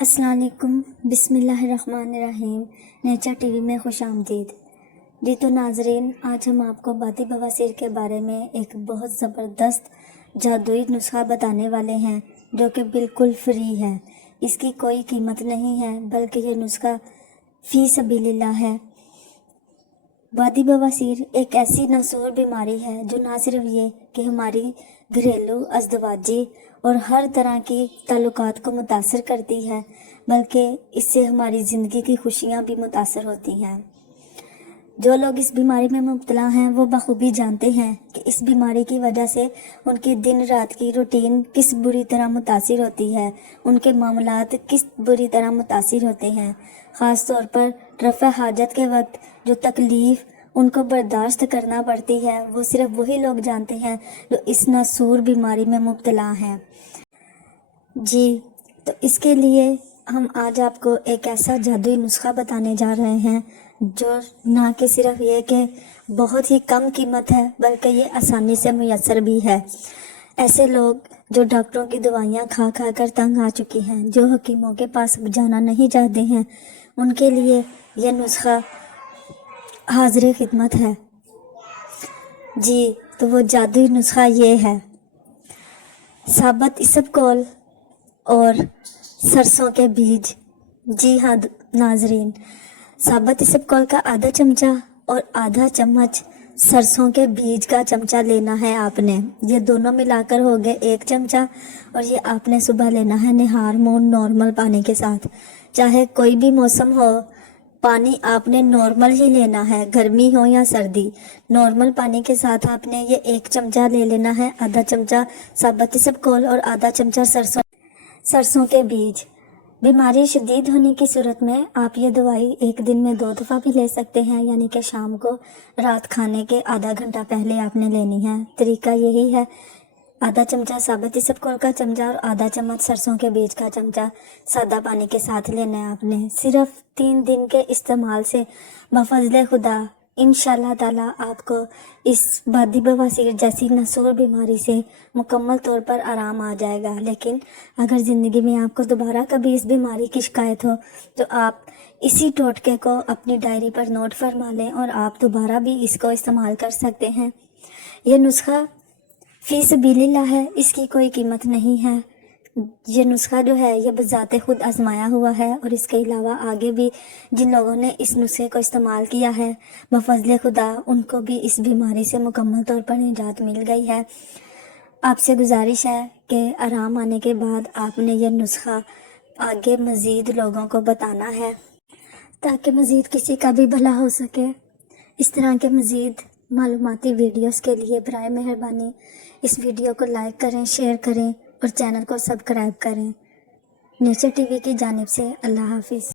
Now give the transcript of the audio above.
السلام علیکم، بسم اللہ الرحمن الرحیم۔ نیچر ٹی وی میں خوش آمدید۔ جی تو ناظرین، آج ہم آپ کو بادی بواسیر کے بارے میں ایک بہت زبردست جادوئی نسخہ بتانے والے ہیں جو کہ بالکل فری ہے۔ اس کی کوئی قیمت نہیں ہے، بلکہ یہ نسخہ فی سبیل اللہ ہے۔ بادی بواسیر ایک ایسی ناسور بیماری ہے جو نہ صرف یہ کہ ہماری گھریلو، ازدواجی اور ہر طرح کی تعلقات کو متاثر کرتی ہے، بلکہ اس سے ہماری زندگی کی خوشیاں بھی متاثر ہوتی ہیں۔ جو لوگ اس بیماری میں مبتلا ہیں وہ بخوبی جانتے ہیں کہ اس بیماری کی وجہ سے ان کی دن رات کی روٹین کس بری طرح متاثر ہوتی ہے، ان کے معاملات کس بری طرح متاثر ہوتے ہیں۔ خاص طور پر رفع حاجت کے وقت جو تکلیف ان کو برداشت کرنا پڑتی ہے، وہ صرف وہی لوگ جانتے ہیں جو اس ناسور بیماری میں مبتلا ہیں۔ جی تو اس کے لیے ہم آج آپ کو ایک ایسا جادوئی نسخہ بتانے جا رہے ہیں جو نہ کہ صرف یہ کہ بہت ہی کم قیمت ہے، بلکہ یہ آسانی سے میسر بھی ہے۔ ایسے لوگ جو ڈاکٹروں کی دوائیاں کھا کھا کر تنگ آ چکی ہیں، جو حکیموں کے پاس جانا نہیں چاہتے ہیں، ان کے لیے یہ نسخہ حاضر خدمت ہے۔ جی تو وہ جادوئی نسخہ یہ ہے: ثابت اسبگول اور سرسوں کے بیج۔ جی ہاں ناظرین، ثابت اسبگول کا آدھا چمچہ اور آدھا چمچ سرسوں کے بیج کا چمچہ لینا ہے آپ نے۔ یہ دونوں ملا کر ہو گئے ایک چمچہ، اور یہ آپ نے صبح لینا ہے نہار منہ نارمل پانی کے ساتھ۔ چاہے کوئی بھی موسم ہو، پانی آپ نے نارمل ہی لینا ہے، گرمی ہو یا سردی۔ نارمل پانی کے ساتھ آپ نے یہ ایک چمچہ لے لینا ہے، آدھا چمچہ ثابت اسبگول اور آدھا چمچہ سرسوں کے بیج۔ بیماری شدید ہونے کی صورت میں آپ یہ دوائی ایک دن میں 2 دفعہ بھی لے سکتے ہیں، یعنی کہ شام کو رات کھانے کے آدھا گھنٹہ پہلے آپ نے لینی ہے۔ طریقہ یہی ہے: آدھا چمچہ ثابت اسبگول کا چمچہ اور آدھا چمچ سرسوں کے بیج کا چمچہ سادہ پانی کے ساتھ لینا ہے آپ نے۔ صرف 3 دن کے استعمال سے بفضل خدا انشاءاللہ تعالی آپ کو اس بادی بواسیر جیسی ناسور بیماری سے مکمل طور پر آرام آ جائے گا۔ لیکن اگر زندگی میں آپ کو دوبارہ کبھی اس بیماری کی شکایت ہو تو آپ اسی ٹوٹکے کو اپنی ڈائری پر نوٹ فرما لیں اور آپ دوبارہ بھی اس کو استعمال کر سکتے ہیں۔ یہ نسخہ فی سبیل اللہ ہے، اس کی کوئی قیمت نہیں ہے۔ یہ نسخہ جو ہے یہ بذات خود آزمایا ہوا ہے، اور اس کے علاوہ آگے بھی جن لوگوں نے اس نسخے کو استعمال کیا ہے بفضل خدا ان کو بھی اس بیماری سے مکمل طور پر نجات مل گئی ہے۔ آپ سے گزارش ہے کہ آرام آنے کے بعد آپ نے یہ نسخہ آگے مزید لوگوں کو بتانا ہے تاکہ مزید کسی کا بھی بھلا ہو سکے۔ اس طرح کے مزید معلوماتی ویڈیوز کے لیے برائے مہربانی اس ویڈیو کو لائک کریں، شیئر کریں اور چینل کو سبسکرائب کریں۔ نیچر ٹی وی کی جانب سے اللہ حافظ۔